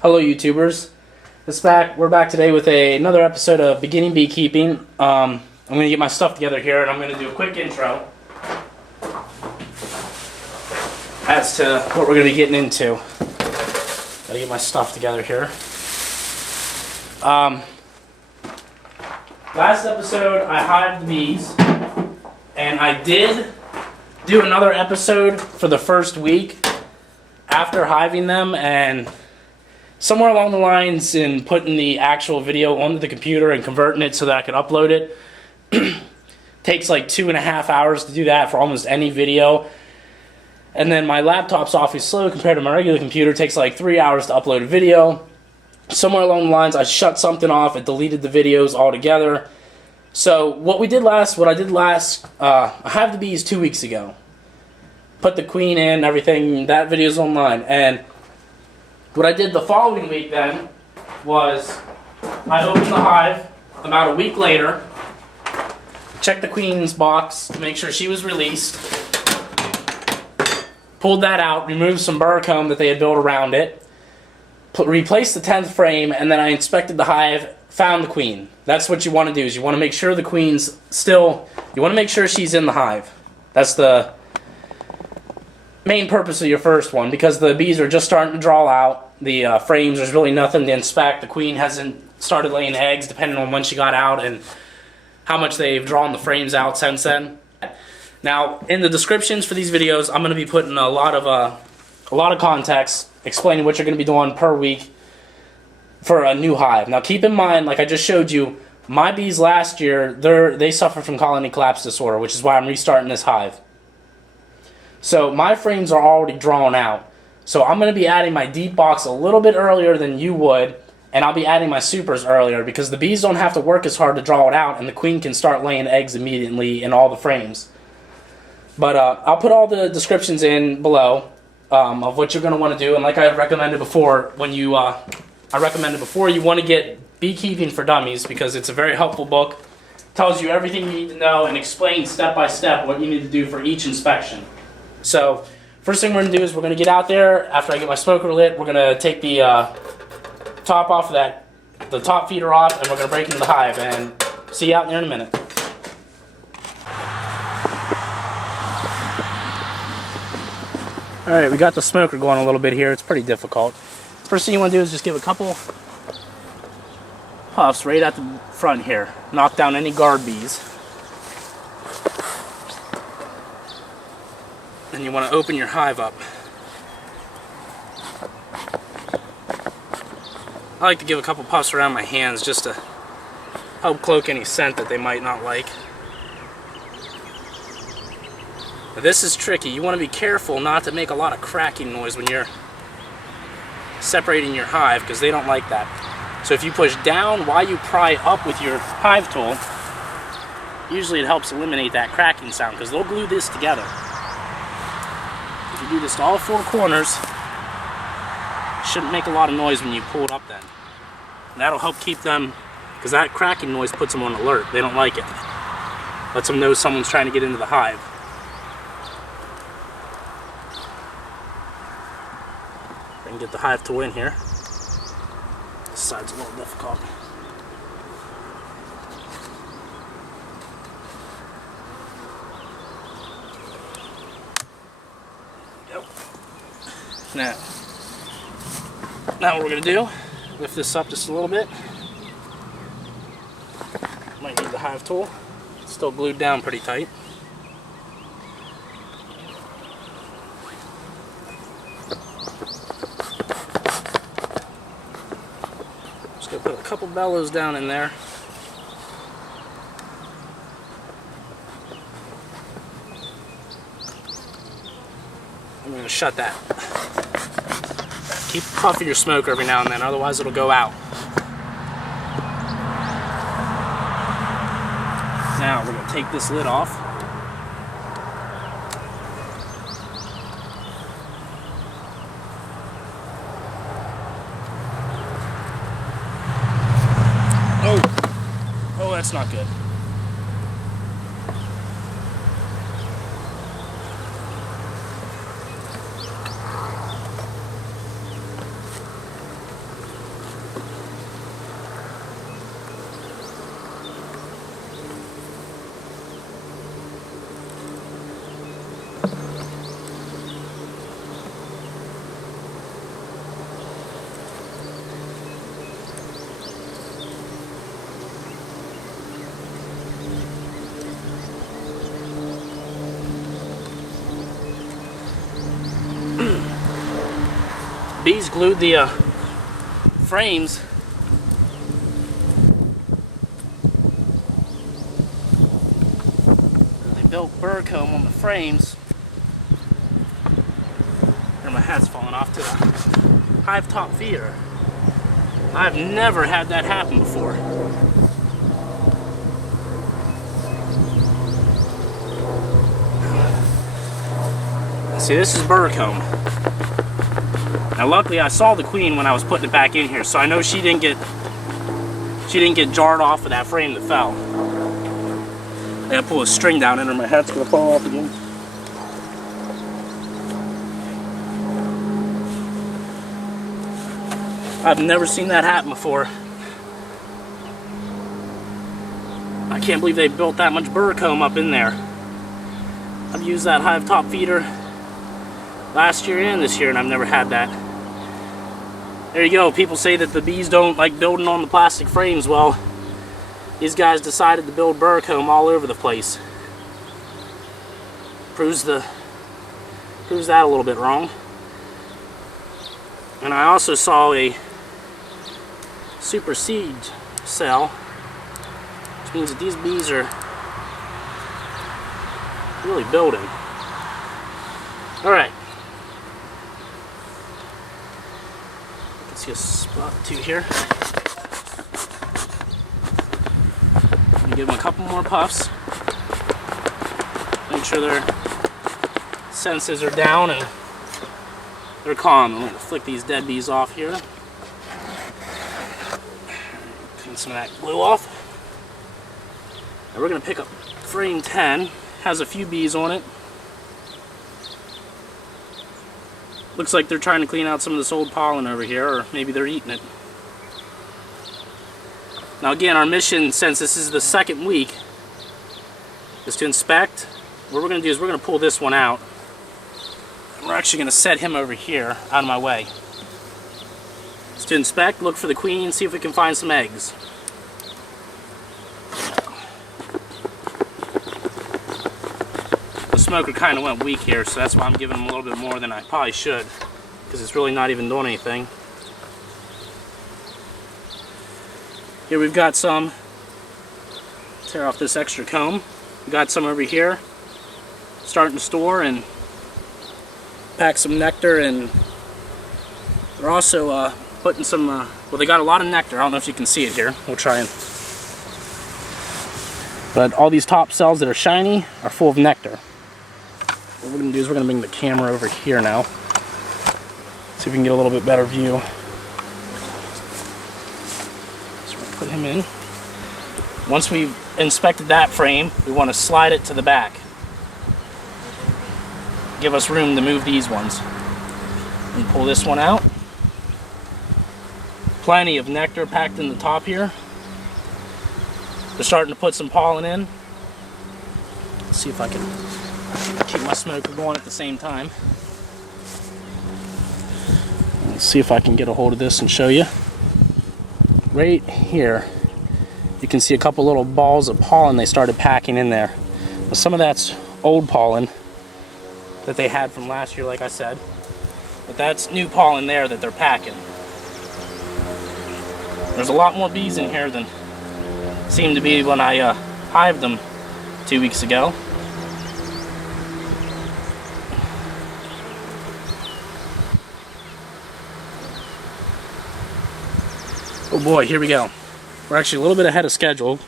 Hello YouTubers, we're back today with another episode of Beginning Beekeeping. I'm going to get my stuff together here and I'm going to do a quick intro as to what we're going to be getting into. Gotta get my stuff together here. Last episode I hived the bees, and I did do another episode for the first week after hiving them, and somewhere along the lines in putting the actual video onto the computer and converting it so that I could upload it. Takes like 2.5 hours to do that for almost any video. And then my laptop's awfully slow compared to my regular computer. It takes like 3 hours to upload a video. Somewhere along the lines I shut something off and deleted the videos altogether. So what I did last, I hived the bees 2 weeks ago. Put the queen in, everything, that video's online. And what I did the following week then was I opened the hive about a week later, checked the queen's box to make sure she was released, pulled that out, removed some burr comb that they had built around it, replaced the 10th frame, and then I inspected the hive, found the queen. That's what you want to do, is you want to make sure the queen's still, you want to make sure she's in the hive. That's the main purpose of your first one, because the bees are just starting to draw out the frames. There's really nothing to inspect. The queen hasn't started laying eggs, depending on when she got out and how much they've drawn the frames out since then. Now, in the descriptions for these videos, I'm going to be putting a lot of context explaining what you're going to be doing per week for a new hive. Now, keep in mind, like I just showed you, my bees last year, they suffered from colony collapse disorder, which is why I'm restarting this hive. So my frames are already drawn out. So I'm going to be adding my deep box a little bit earlier than you would, and I'll be adding my supers earlier because the bees don't have to work as hard to draw it out, and the queen can start laying eggs immediately in all the frames. But I'll put all the descriptions in below of what you're going to want to do, and like I recommended before, you want to get Beekeeping for Dummies because it's a very helpful book. It tells you everything you need to know and explains step by step what you need to do for each inspection. So, first thing we're going to do is we're going to get out there. After I get my smoker lit, we're going to take the top off of that, the top feeder off, and we're going to break into the hive, and see you out there in a minute. Alright, we got the smoker going a little bit here. It's pretty difficult. First thing you want to do is just give a couple puffs right at the front here. Knock down any guard bees. Then you want to open your hive up. I like to give a couple puffs around my hands just to help cloak any scent that they might not like. Now this is tricky. You want to be careful not to make a lot of cracking noise when you're separating your hive, because they don't like that. So if you push down while you pry up with your hive tool, usually it helps eliminate that cracking sound, because they'll glue this together. If you do this to all four corners, it shouldn't make a lot of noise when you pull it up then. And that'll help keep them, because that cracking noise puts them on alert. They don't like it. Lets them know someone's trying to get into the hive. I can get the hive tool in here. This side's a little difficult. Now what we're going to do, lift this up just a little bit. Might need the hive tool. It's still glued down pretty tight. Just going to put a couple bellows down in there. I'm going to shut that. Keep puffing your smoke every now and then, otherwise it'll go out. Now we're going to take this lid off. Oh, that's not good. bees glued the frames. They built burr comb on the frames. And my hat's falling off to the hive top feeder. I've never had that happen before. See, this is burr comb. Now luckily I saw the queen when I was putting it back in here, so I know she didn't get jarred off of that frame that fell. I gotta pull a string down in her, my hat's gonna fall off again. I've never seen that happen before. I can't believe they built that much burr comb up in there. I've used that hive top feeder last year and this year, and I've never had that. There you go. People say that the bees don't like building on the plastic frames. Well, these guys decided to build burr comb all over the place. Proves that a little bit wrong. And I also saw a superseed cell, which means that these bees are really building. Alright. You can see a spot or two here. Give them a couple more puffs. Make sure their senses are down and they're calm. I'm going to flick these dead bees off here. Clean some of that glue off. Now we're going to pick up frame 10. Has a few bees on it. Looks like they're trying to clean out some of this old pollen over here, or maybe they're eating it. Now again, our mission, since this is the second week, is to inspect. What we're going to do is we're going to pull this one out. We're actually going to set him over here, out of my way. It's to inspect, look for the queen, see if we can find some eggs. The smoker kind of went weak here, so that's why I'm giving him a little bit more than I probably should, because it's really not even doing anything. Here we've got some. Tear off this extra comb. We've got some over here, starting to store and pack some nectar, and they're also putting some, well, they got a lot of nectar. I don't know if you can see it here. We'll try and, but all these top cells that are shiny are full of nectar. What we're going to do is we're going to bring the camera over here now, see if we can get a little bit better view. So we're going to put him in. Once we've inspected that frame, we want to slide it to the back. Give us room to move these ones. And pull this one out. Plenty of nectar packed in the top here. They're starting to put some pollen in. Let's see if I can keep my smoker going at the same time. Let's see if I can get a hold of this and show you. Right here, you can see a couple little balls of pollen they started packing in there. Now, some of that's old pollen that they had from last year, like I said. But that's new pollen there that they're packing. There's a lot more bees in here than seemed to be when I hived them 2 weeks ago. Oh boy, here we go. We're actually a little bit ahead of schedule.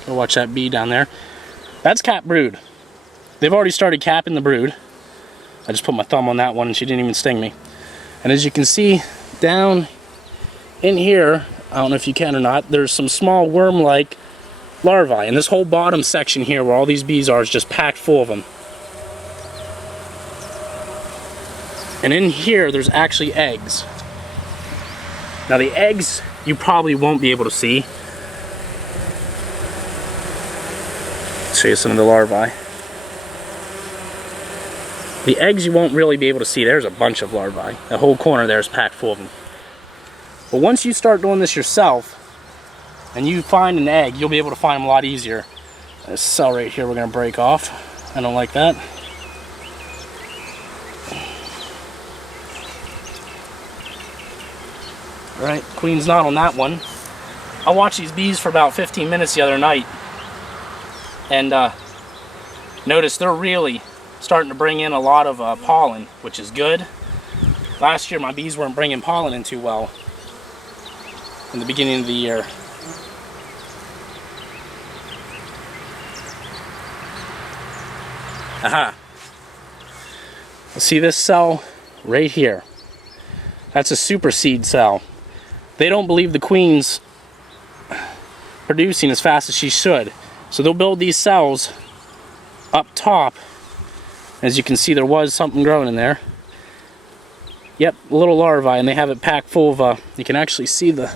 Gotta watch that bee down there. That's cap brood. They've already started capping the brood. I just put my thumb on that one and she didn't even sting me. And as you can see down in here, I don't know if you can or not, there's some small worm-like larvae. And this whole bottom section here where all these bees are is just packed full of them. And in here there's actually eggs. Now the eggs you probably won't be able to see. Let's show you some of the larvae. The eggs you won't really be able to see. There's a bunch of larvae. The whole corner there is packed full of them. But once you start doing this yourself and you find an egg, you'll be able to find them a lot easier. This cell right here we're going to break off. I don't like that. Alright, queen's not on that one. I watched these bees for about 15 minutes the other night, and notice they're really starting to bring in a lot of pollen, which is good. Last year my bees weren't bringing pollen in too well in the beginning of the year. Aha. See this cell right here? That's a super seed cell. They don't believe the queen's producing as fast as she should. So they'll build these cells up top. As you can see, there was something growing in there. Yep, little larvae, and they have it packed full of, you can actually see the,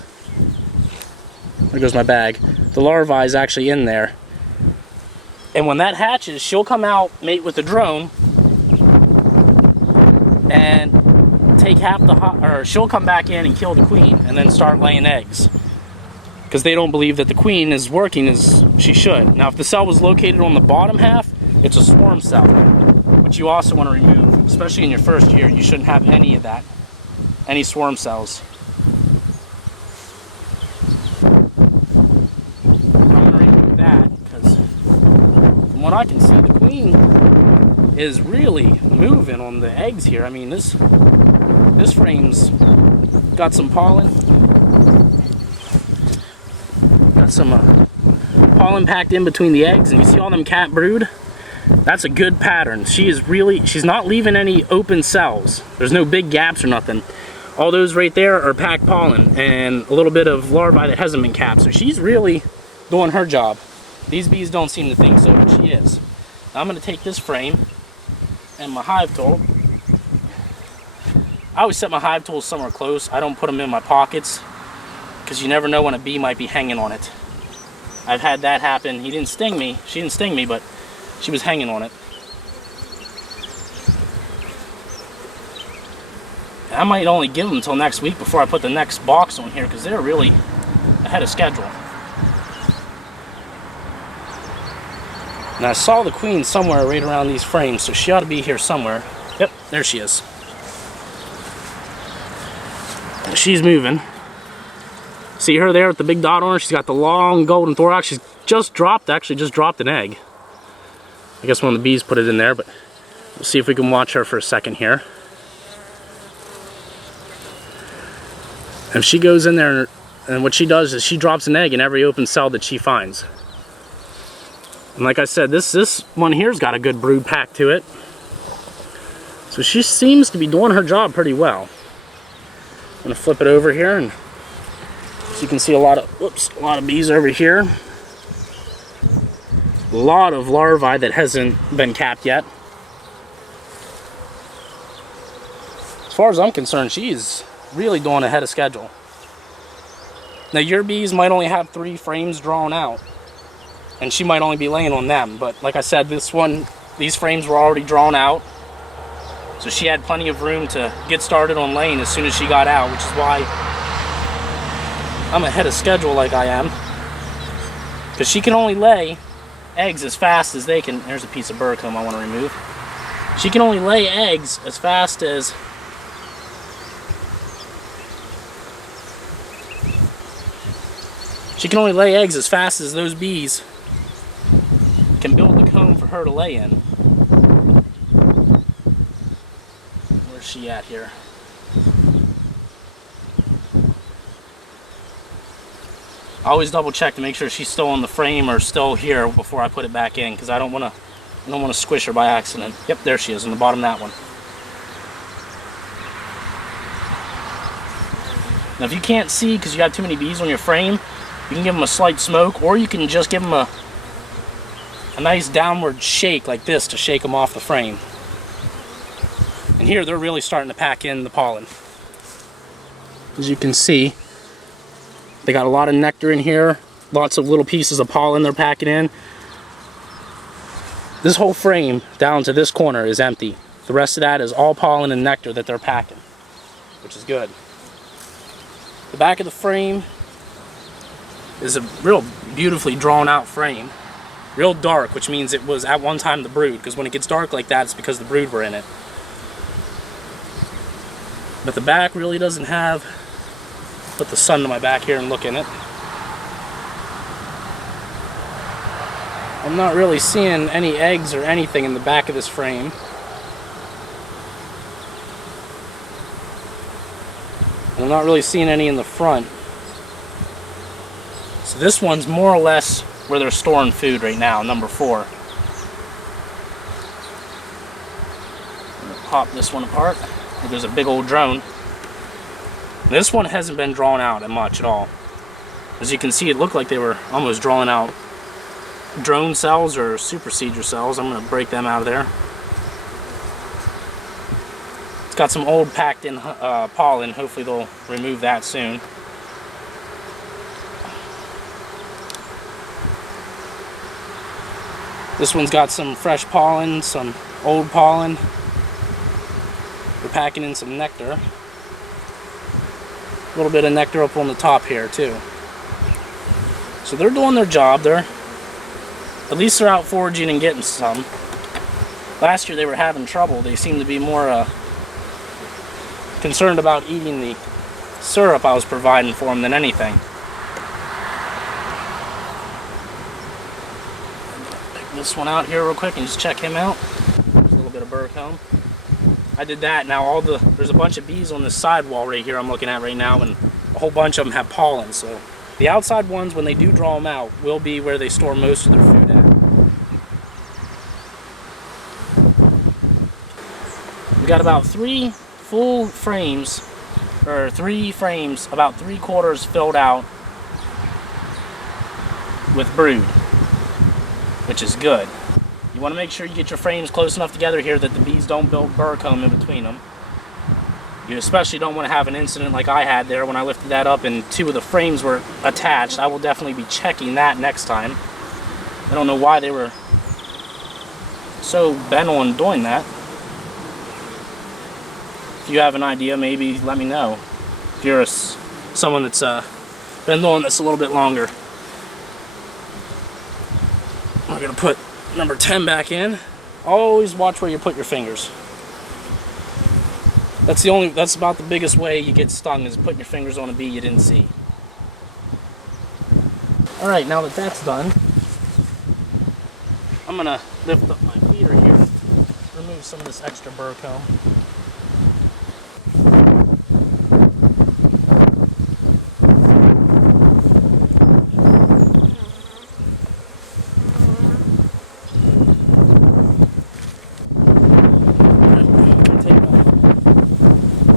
there goes my bag. The larvae is actually in there. And when that hatches, she'll come out, mate with the drone, and take half the or she'll come back in and kill the queen, and then start laying eggs. Because they don't believe that the queen is working as she should. Now, if the cell was located on the bottom half, it's a swarm cell, which you also want to remove, especially in your first year. You shouldn't have any of that, any swarm cells. I'm going to remove that because from what I can see, the queen is really moving on the eggs here. I mean, this frame's got some pollen. Got some pollen packed in between the eggs, and you see all them cat brood? That's a good pattern. She's not leaving any open cells. There's no big gaps or nothing. All those right there are packed pollen and a little bit of larvae that hasn't been capped. So she's really doing her job. These bees don't seem to think so, but she is. Now I'm going to take this frame and my hive tool. I always set my hive tools somewhere close. I don't put them in my pockets because you never know when a bee might be hanging on it. I've had that happen. He didn't sting me. She didn't sting me, but she was hanging on it. And I might only give them until next week before I put the next box on here because they're really ahead of schedule. And I saw the queen somewhere right around these frames, so she ought to be here somewhere. Yep, there she is. She's moving. See her there with the big dot on her? She's got the long golden thorax. She's just dropped an egg. I guess one of the bees put it in there, but we'll see if we can watch her for a second here. And she goes in there, and what she does is she drops an egg in every open cell that she finds. And like I said, this one here's got a good brood pack to it. So she seems to be doing her job pretty well. I'm gonna flip it over here, and so you can see a lot of bees over here. A lot of larvae that hasn't been capped yet. As far as I'm concerned, she's really doing ahead of schedule. Now your bees might only have 3 frames drawn out, and she might only be laying on them, but like I said, these frames were already drawn out, so she had plenty of room to get started on laying as soon as she got out, which is why I'm ahead of schedule like I am, because she can only lay eggs as fast as they can. There's a piece of burr comb I want to remove. She can only lay eggs as fast as those bees can build the comb for her to lay in. Where's she at here? I always double check to make sure she's still on the frame or still here before I put it back in, because I don't want to squish her by accident. Yep, there she is on the bottom of that one. Now if you can't see because you have too many bees on your frame, you can give them a slight smoke, or you can just give them a nice downward shake like this to shake them off the frame. And here they're really starting to pack in the pollen. As you can see, they got a lot of nectar in here, lots of little pieces of pollen they're packing in. This whole frame down to this corner is empty. The rest of that is all pollen and nectar that they're packing, which is good. The back of the frame is a real beautifully drawn out frame. Real dark, which means it was at one time the brood, because when it gets dark like that, it's because the brood were in it. But the back really doesn't have put the sun to my back here and look in it. I'm not really seeing any eggs or anything in the back of this frame. I'm not really seeing any in the front. So this one's more or less where they're storing food right now, number 4. I'm gonna pop this one apart. There's a big old drone. This one hasn't been drawn out much at all. As you can see, it looked like they were almost drawing out drone cells or supersedure cells. I'm going to break them out of there. It's got some old packed in pollen. Hopefully they'll remove that soon. This one's got some fresh pollen, some old pollen. We're packing in some nectar. A little bit of nectar up on the top here too. So they're doing their job. At least they're out foraging and getting some. Last year they were having trouble. They seemed to be more concerned about eating the syrup I was providing for them than anything. Pick this one out here real quick and just check him out. There's a little bit of burr comb. I did that. Now there's a bunch of bees on this sidewall right here I'm looking at right now, and a whole bunch of them have pollen. So the outside ones, when they do draw them out, will be where they store most of their food at. We got about 3 full frames, or 3 frames, about 3/4 filled out with brood, which is good. You want to make sure you get your frames close enough together here that the bees don't build burr comb in between them. You especially don't want to have an incident like I had there when I lifted that up and 2 of the frames were attached. I will definitely be checking that next time. I don't know why they were so bent on doing that. If you have an idea, maybe let me know. If you're someone that's been doing this a little bit longer. We're going to put number 10 back in. Always watch where you put your fingers. That's about the biggest way you get stung, is putting your fingers on a bee you didn't see. Alright, now that that's done, I'm going to lift up my feeder here, remove some of this extra burr comb.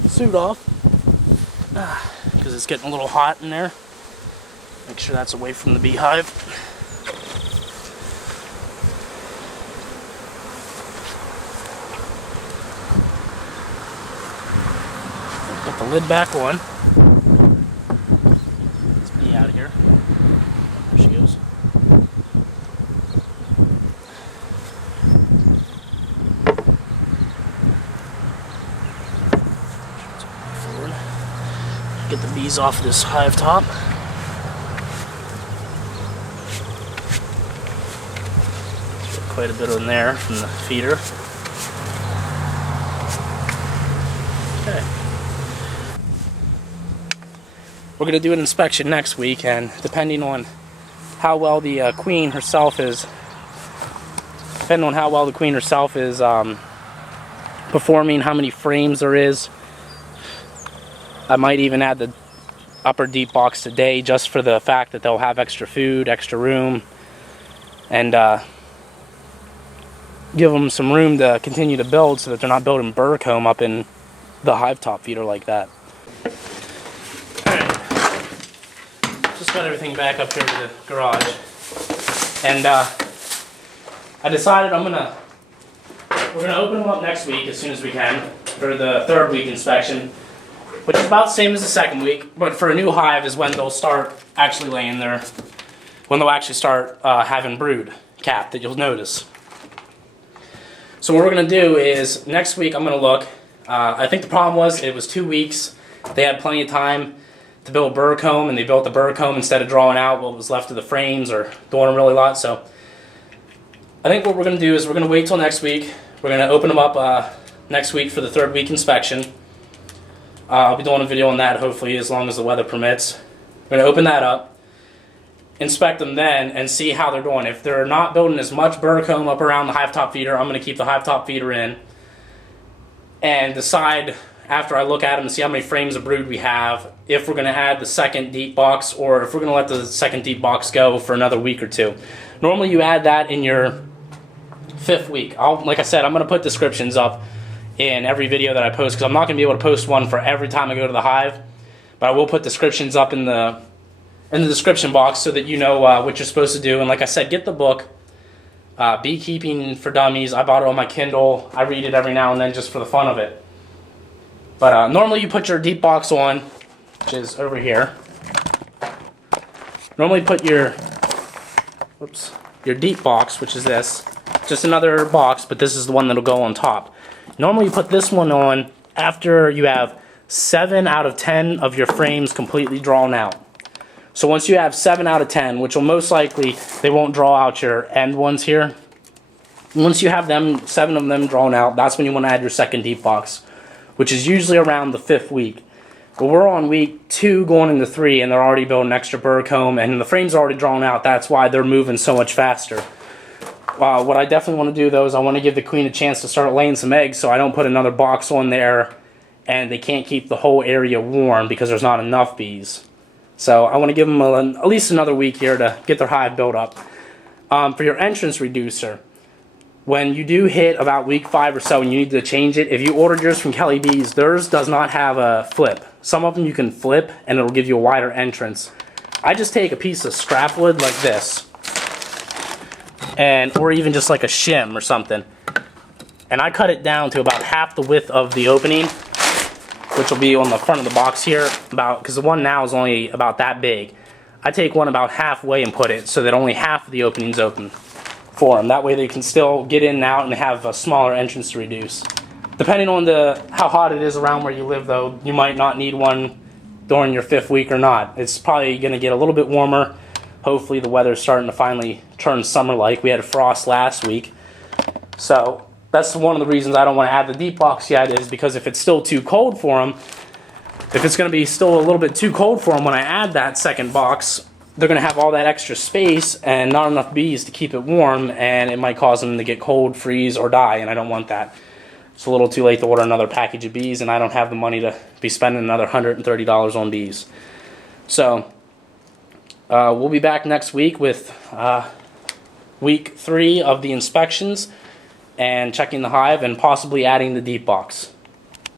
Suit off because it's getting a little hot in there. Make sure that's away from the beehive. Put the lid back on. Let's bee out of here. There she goes. Get the bees off of this hive top. Let's get quite a bit in there from the feeder. Okay. We're going to do an inspection next week, and depending on how well the queen herself is, performing, how many frames there is, I might even add the upper deep box today just for the fact that they'll have extra food, extra room, and give them some room to continue to build so that they're not building burr comb up in the hive top feeder like that. Alright, just got everything back up here to the garage, and I decided we're gonna open them up next week as soon as we can for the 3rd week inspection, which is about the same as the 2nd week, but for a new hive is when they'll start actually laying their, when they'll actually start having brood cap that you'll notice. So what we're going to do is, next week I'm going to look, I think the problem was it was 2 weeks, they had plenty of time to build burr comb, and they built the burr comb instead of drawing out what was left of the frames or doing them really a lot. So I think what we're going to do is we're going to wait till next week. We're going to open them up next week for the 3rd week inspection. I'll be doing a video on that hopefully as long as the weather permits. I'm going to open that up, inspect them then, and see how they're doing. If they're not building as much burr comb up around the hive top feeder, I'm going to keep the hive top feeder in and decide after I look at them and see how many frames of brood we have if we're going to add the second deep box or if we're going to let the second deep box go for another week or two. Normally you add that in your 5th week. Like I said, I'm going to put descriptions up in every video that I post because I'm not going to be able to post one for every time I go to the hive, but I will put descriptions up in the description box so that you know what you're supposed to do. And like I said, get the book, Beekeeping for Dummies. I bought it on my Kindle. I read it every now and then just for the fun of it. But normally you put your deep box on, which is over here. Normally put your deep box, which is this. Just another box, but this is the one that'll go on top. Normally you put this one on after you have 7 out of 10 of your frames completely drawn out. So once you have 7 out of 10, which will most likely, they won't draw out your end ones here. Once you have 7 of them drawn out, that's when you want to add your second deep box, which is usually around the 5th week. But we're on week 2 going into 3, and they're already building extra burr comb, and the frames are already drawn out. That's why they're moving so much faster. What I definitely want to do, though, is I want to give the queen a chance to start laying some eggs so I don't put another box on there and they can't keep the whole area warm because there's not enough bees. So I want to give them at least another week here to get their hive built up. For your entrance reducer, when you do hit about week 5 or so and you need to change it, if you ordered yours from Kelly Bees, theirs does not have a flip. Some of them you can flip and it'll give you a wider entrance. I just take a piece of scrap wood like this, or even just like a shim or something, and I cut it down to about half the width of the opening, which will be on the front of the box here, because the one now is only about that big. I take one about halfway and put it so that only half of the opening's open for them. That way they can still get in and out and have a smaller entrance to reduce. Depending on how hot it is around where you live, though, you might not need one during your 5th week or not. It's probably going to get a little bit warmer. Hopefully the weather's starting to finally turn summer-like. We had a frost last week. So that's one of the reasons I don't want to add the deep box yet, is because if it's still too cold for them, if it's going to be still a little bit too cold for them when I add that second box, they're going to have all that extra space and not enough bees to keep it warm, and it might cause them to get cold, freeze, or die, and I don't want that. It's a little too late to order another package of bees, and I don't have the money to be spending another $130 on bees. So we'll be back next week with week 3 of the inspections and checking the hive and possibly adding the deep box.